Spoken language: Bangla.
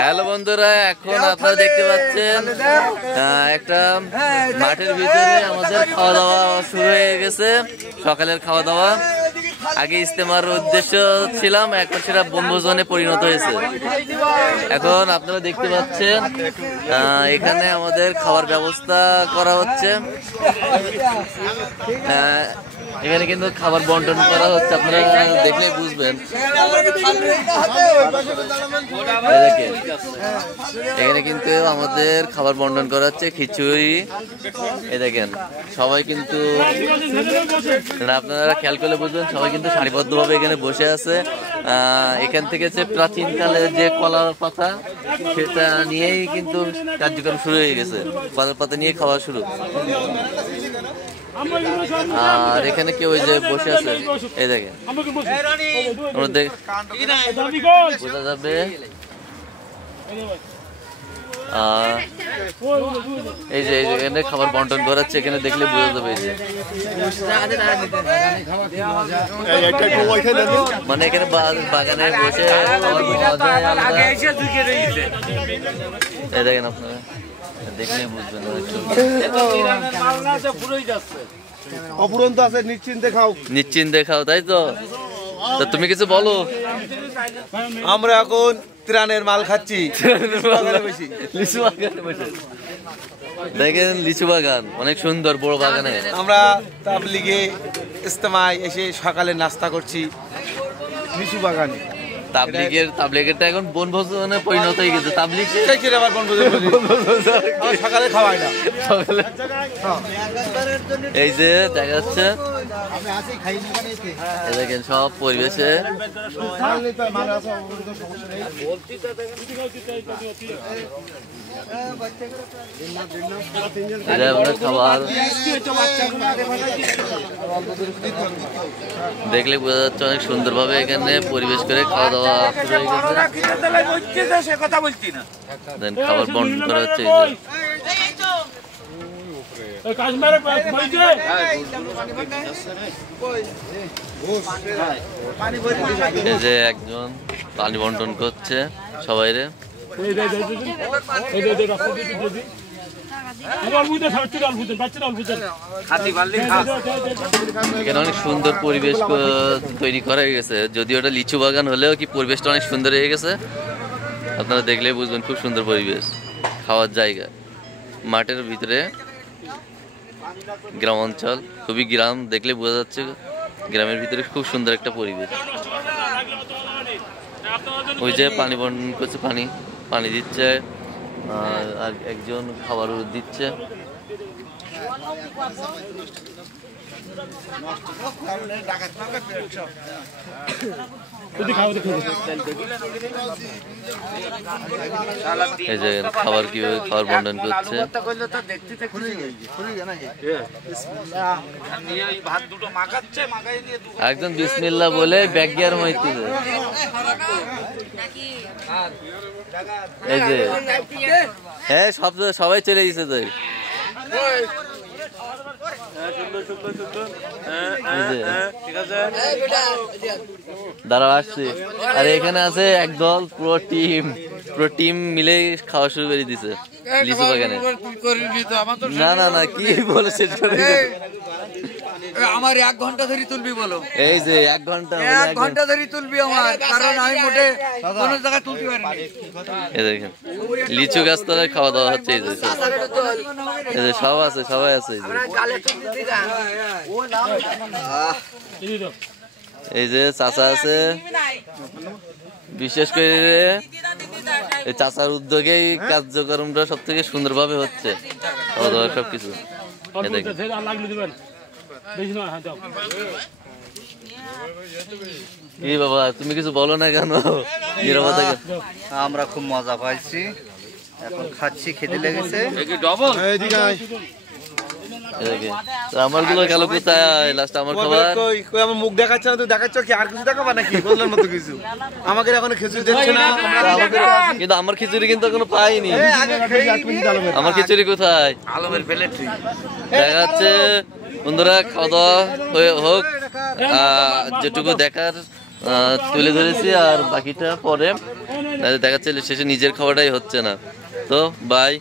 হ্যালো বন্ধুরা, এখন আপনারা দেখতে পাচ্ছেন একটা মাঠের ভিতরে আমাদের খাওয়া দাওয়া শুরু হয়ে গেছে। সকালের খাওয়া দাওয়া আগে ইস্তেমার উদ্দেশ্য ছিলাম, এখন সেটা বনভোজনে পরিণত হয়েছে। এখন আপনারা দেখতে পাচ্ছেন এখানে আমাদের খাওয়ার ব্যবস্থা করা হচ্ছে। এখানে কিন্তু খাবার বন্টন করা হচ্ছে, আপনারা দেখলেই বুঝবেন। এখানে কিন্তু আমাদের খাবার বন্টন করা হচ্ছে, খিচুড়ি। এই দেখেন সবাই কিন্তু, আপনারা খেয়াল করলে বুঝবেন, সবাই কিন্তু সারিবদ্ধভাবে এখানে বসে আছে। এখান থেকে যে প্রাচীনকালের যে কলার পাতা, সেটা নিয়েই কিন্তু কার্যক্রম শুরু হয়ে গেছে। কলার পাতা নিয়ে খাওয়া শুরু। আর এখানে কেউ ওই যে বসে আছে, এই দেখেন বোঝা যাবে। এই যে এখানে খাবার বন্টন করাচ্ছে, এখানে দেখলে বোঝা যাবে। মানে এখানে বাগানে বসে এই দেখেন, আপনারা দেখলে বুঝবেন। অপুরন্ত আছে, নিশ্চিন্তে খাও, নিশ্চিন্তে খাও, তাই তো। তুমি কিছু বলো। আমরা এখন ত্রাণের মাল খাচ্ছি। দেখেন লিচু বাগান অনেক সুন্দর, বড় বাগানে। আমরা তাবলিগে ইস্তেমায় এসে সকালে নাস্তা করছি লিচু বাগানে। তাবলিগেরটা এখন বনভোজনে পরিণত হয়ে গেছে। তাবলিগ আবার সকালে খাওয়াই না, সকালে। এই যে দেখা যাচ্ছে, দেখেন সব পরিবেশে খাবার দেখলে বোঝা যাচ্ছে অনেক সুন্দর ভাবে এখানে পরিবেশ করে খাওয়া দাওয়া শুরু হয়ে গেছে। খাবার বন্টন করা হচ্ছে। এই যে একজন পানি বন্টন করছে সবাইরে। এখানে অনেক সুন্দর পরিবেশ তৈরি করা হয়ে গেছে, যদিও ওটা লিচু বাগান হলেও কি পরিবেশটা অনেক সুন্দর হয়ে গেছে। আপনারা দেখলেই বুঝবেন, খুব সুন্দর পরিবেশ, খাওয়ার জায়গা মাঠের ভিতরে, গ্রাম অঞ্চল, খুবই গ্রাম, দেখলে বোঝা যাচ্ছে গ্রামের ভিতরে খুব সুন্দর একটা পরিবেশ। ওই যে পানি বন্টন করছে, পানি দিচ্ছে, আর একজন খাবার দিচ্ছে। এই যে খাবার কিভাবে খাবার বন্টন করছে। একজন বিসমিল্লাহ বলে ব্যাগ গিয়ার মাইতে। এই যে হ্যাঁ, সবাই চলে গেছে। তাই দাঁড়াও আসছে। আর এখানে আছে একদল পুরো টিম মিলে খাওয়া শুরু করে দিছে লিচু বাগানে। না না না, কি বলেছে আমার 1 ঘন্টা ধরে তুলবি বলো। এই যে 1 ঘন্টা ধরে তুলবি আমার, কারণ আমি মোটে কোন জায়গায় তুলতে পারিনি। এই দেখেন লিচু গাছ তলায় খাওয়া দাওয়া হচ্ছে। এই যে সব আছে, সবাই আছে। এই যে চাচা আছে, বিশেষ করে এই চাচার উদ্যোগেই কার্যক্রমটা সব থেকে সুন্দরভাবে হচ্ছে, খাওয়া দাওয়া সবকিছু। কি বাবা, তুমি কিছু বলো না কেন? আমরা খুব মজা পাইছি, এখন খাচ্ছি, খেতে লেগেছে। আমার গুলো গেল কোথায়? লাস্ট আমার খাবার আমার মুখ দেখাচ্ছে না, তুই দেখাচ্ছ কি? আর কিছু দেখাবা নাকি? বললাম মতো কিছু আমাকে এখন খিচুড়ি দিচ্ছে না, কিন্তু আমার খিচুড়ি কিন্তু এখনো পাইনি। আমার খিচুড়ি কোথায়? আলমের প্লেট দেখা যাচ্ছে বন্ধুরা, খাওয়া দাওয়া হোক, যেটুকু দেখার তুলে ধরেছি, আর বাকিটা পরে দেখা যাচ্ছে শেষে নিজের খাওয়াটাই হচ্ছে না। তো বাই।